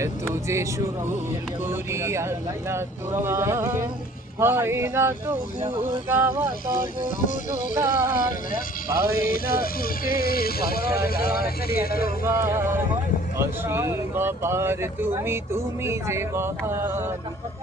এত যে শুকুর করি আল্লাহ তোমার, হয় না তো গাওয়া, তবু গুণগান হয় না তোমার। অসীম পার তুমি তুমি যে মহান।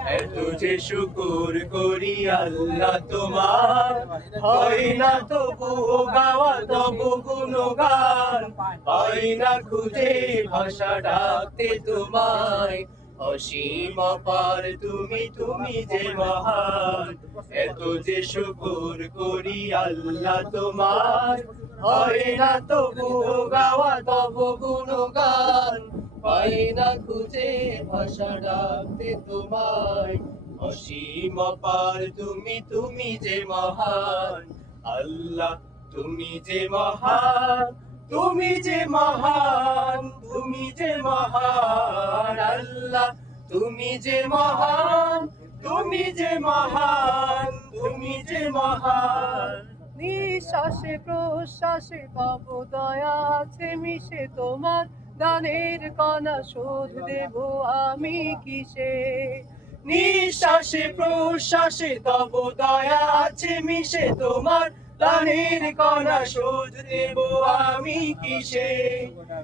এত যে শুকুর করি আল্লাহ তোমার। হয় না তবু গাওয়া তবু কোনো গান হয় না খুঁজে ভাষা ডাকতে তোমায়। অসীম পার তুমি তুমি যে মহান। এত যে শুকুর করি আল্লাহ তোমার। হয় না তবু গাওয়া, তবু গুণগান। পাই না খুঁজে ভাষা ডাকতে তোমায়। অসীম পার তুমি তুমি যে মহান। আল্লাহ, তুমি যে মহান। তুমি যে মহান, তুমি যে মহান। আল্লাহ তুমি যে মহান তুমি যে মহান তুমি যে মহান। নিঃশ্বাসে প্রশ্বাসে পাব দয়া আছে মিশে তোমার দানের কণা শোধ দেব আমি কিসে? নিঃশ্বাসে প্রশ্বাসে তব দয়া আছে মিশে তোমার দানের কণা শোধ দেব আমি কিসে?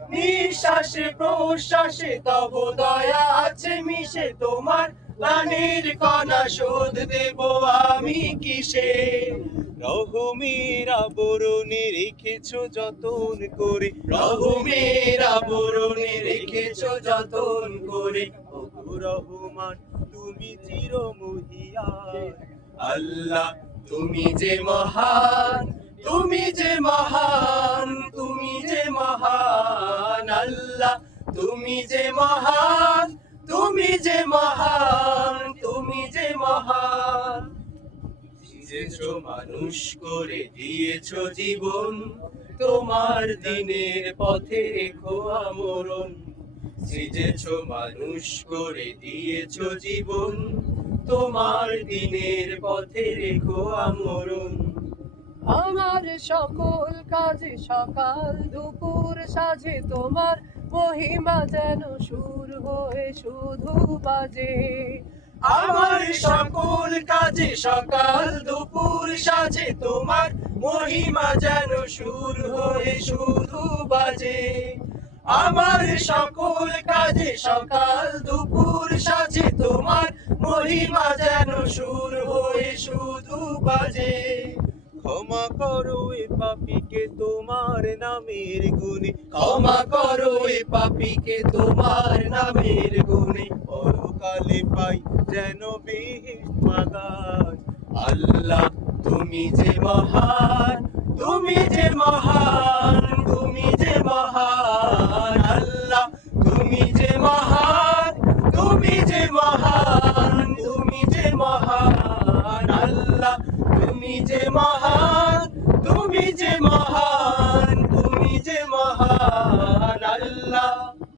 নিঃশ্বাসে প্রশ্বাসে তব দয়া আছে মিশে। তোমার দানের কণা শোধ দেব আমি কিসে? রহমের আবরণে রেখেছো যতন করে। রহমের আবরণে রেখেছো যতন করে। রহমান তুমি চির মহিয়ান আল্লাহ তুমি যে মহান, তুমি যে মহান, তুমি যে মহান আল্লাহ, তুমি যে মহান, তুমি যে মহান, তুমি যে মহান। দিয়েছ মানুষ করে দিয়েছ জীবন, তোমার দিনের পথে রেখো আমরণ। সৃজেছো মানুষ করে দিয়েছ জীবন তোমার দিনের পথে রেখো আমরণ। আমার সকল কাজে সকাল দুপুর সাজে তোমার মহিমা যেন সুর হয়ে শুধু বাজে। আমার সকল কাজে সকাল দুপুর সাজে তোমার মহিমা যেন সুর হয়ে শুধু বাজে। আমার সকল কাজে সকাল দুপুর সাজে তোমার মহিমা যেন সুর হয়ে শুধু বাজে। ক্ষমা করো এ পাপিকে তোমার নামের গুণে। ক্ষমা করো এ পাপিকে তোমার নামের গুণে। পরকালে পাই যেন বেহেশত বাগান। আল্লাহ তুমি যে মহান তুমি যে মহান। তুমি যে মহান